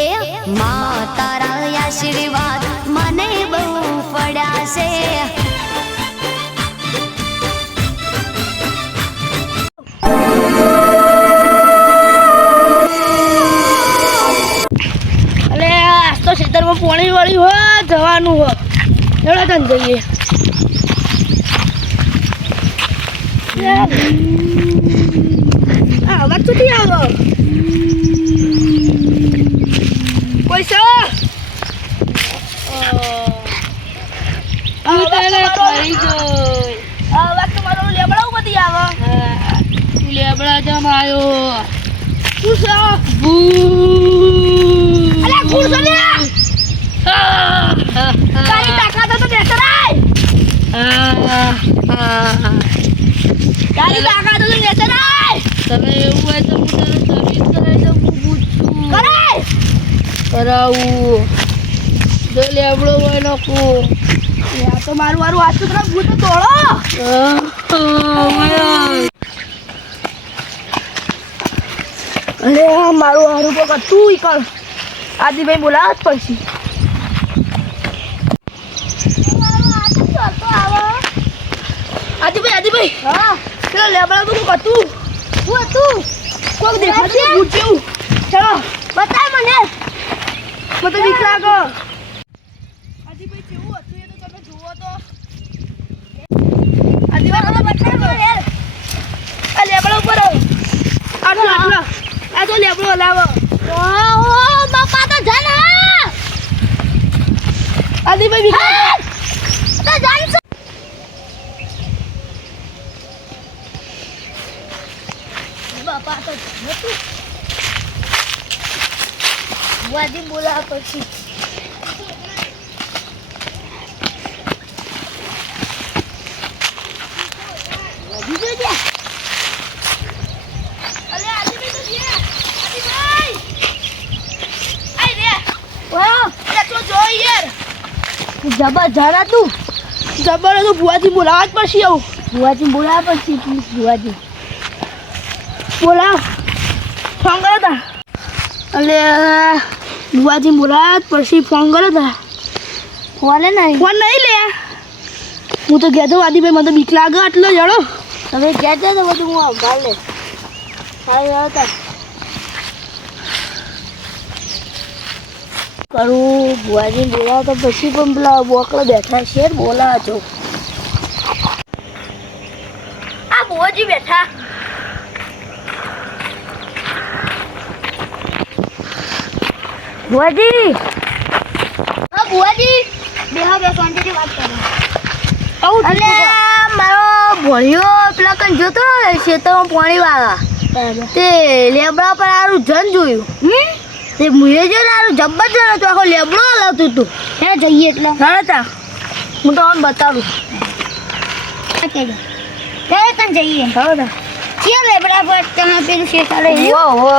એ માં તારા આશીર્વાદ મને બહુ પડ્યા છે. અલે આજ તો ખેતરમાં પાણી વાળી હોય જવાનું હોય એવડા તને જઈએ. અવાજ સુધી આવો કોઈ છે? અવાજ તો મારો લેબડા બધી આવે. લેબડા જમ આવ્યો. શું છે? અલ્યા ગુડ છે લે. તારી તાકાત તો બેસર આય. તારી તાકાત તો બેસર આય. તમે એવું હોય તો હું તને સર્વિસ કરાવી દઉં. પૂછું કરાય કરાવું જો લેબડો હોય નાખું. આ તો મારું મારું હાથ તો ભૂત તોડો. અરે મારું હારું પગ તું કર આદિભાઈ બોલાવ જ પડશે. આદિભાઈ હા ચલો લેબડા તો કતું હું હતું કોક દેખાતું ભૂત જેવું. ચલો બતાવ મને મને બીક લાગે. આદિભાઈ કેવું હતું એ તો તમે જુઓ તો. આદિભાઈ મને બતાવ યાર. આ લેબડા ઉપર આટલો આટલો આ તો લેબડો લાવો. ઓહો બાપા તો જન હા. આદિભાઈ બીક લાગે તો જાન બાપા તો નથી વાદી બોલા પછી વાદી જોજે. અલે આદિભાઈ તો જે આદિભાઈ આઈ રે. વાહ એટલે તો જો યાર જબર જરા તું જબર તો ભુવાજી બોલાવા જ પડશે. આવું ભુવાજી બોલાવા પડશે. ભુવાજી બોલા ફોન કરો તા. અલે બુઆજી બોલા પછી ફોન કરો તા. ફોન નહીં લે. હું તો કહેતો આદિભાઈ મને તો બીક લાગે આટલો જાણો. તમે કહેતો તો બધું હું આભાર લે સારું હતા કરું. બુઆજી બોલાવો તો પછી પણ પેલા બોકડો બેઠા છે બોલાવો છો. આ બુઆજી બેઠા. બુઆજી હા બુઆજી બેહો બે શાંતિથી વાત કરો. અલે મારો ભણ્યો પેલા કઈ જોતો ખેતરમાં પાણી વાળા તે લેબડા પર આરું જન જોયું. તે મુએ જો ને આરું જબ્બર જન હતું આખો લેબડો હલાવતું હતું. હે જઈએ એટલે હા તા હું તો આમ બતાવું કઈ જઈએ. હા તા કે લેબડા પર તમે પેલું શેઠ આવે. હો